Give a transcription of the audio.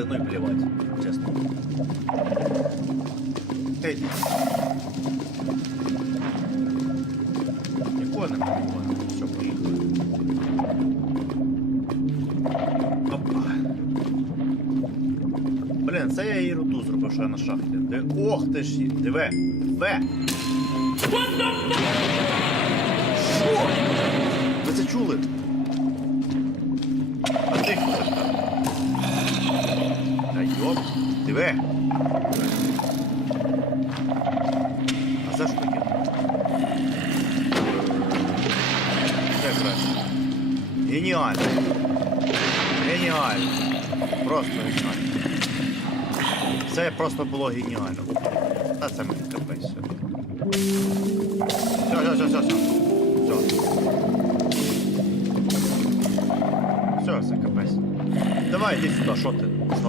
зробили, ну і плівать, чесно. Геть. Нікого немає. Все, поїхали. Опа. Блін, це я ерунду зробив, що я на шахті. Де... Ох ти ж, диви. Ве. Що? Ви це чули? А ти так? Диви. А за що таке? Це краще. Геніально. Геніально. Просто геніально. Це просто було геніально. Та це мені капець сьогодні. Все, все, все, все, все. Все. Все, це капець. Давай, іди сюди, що ти?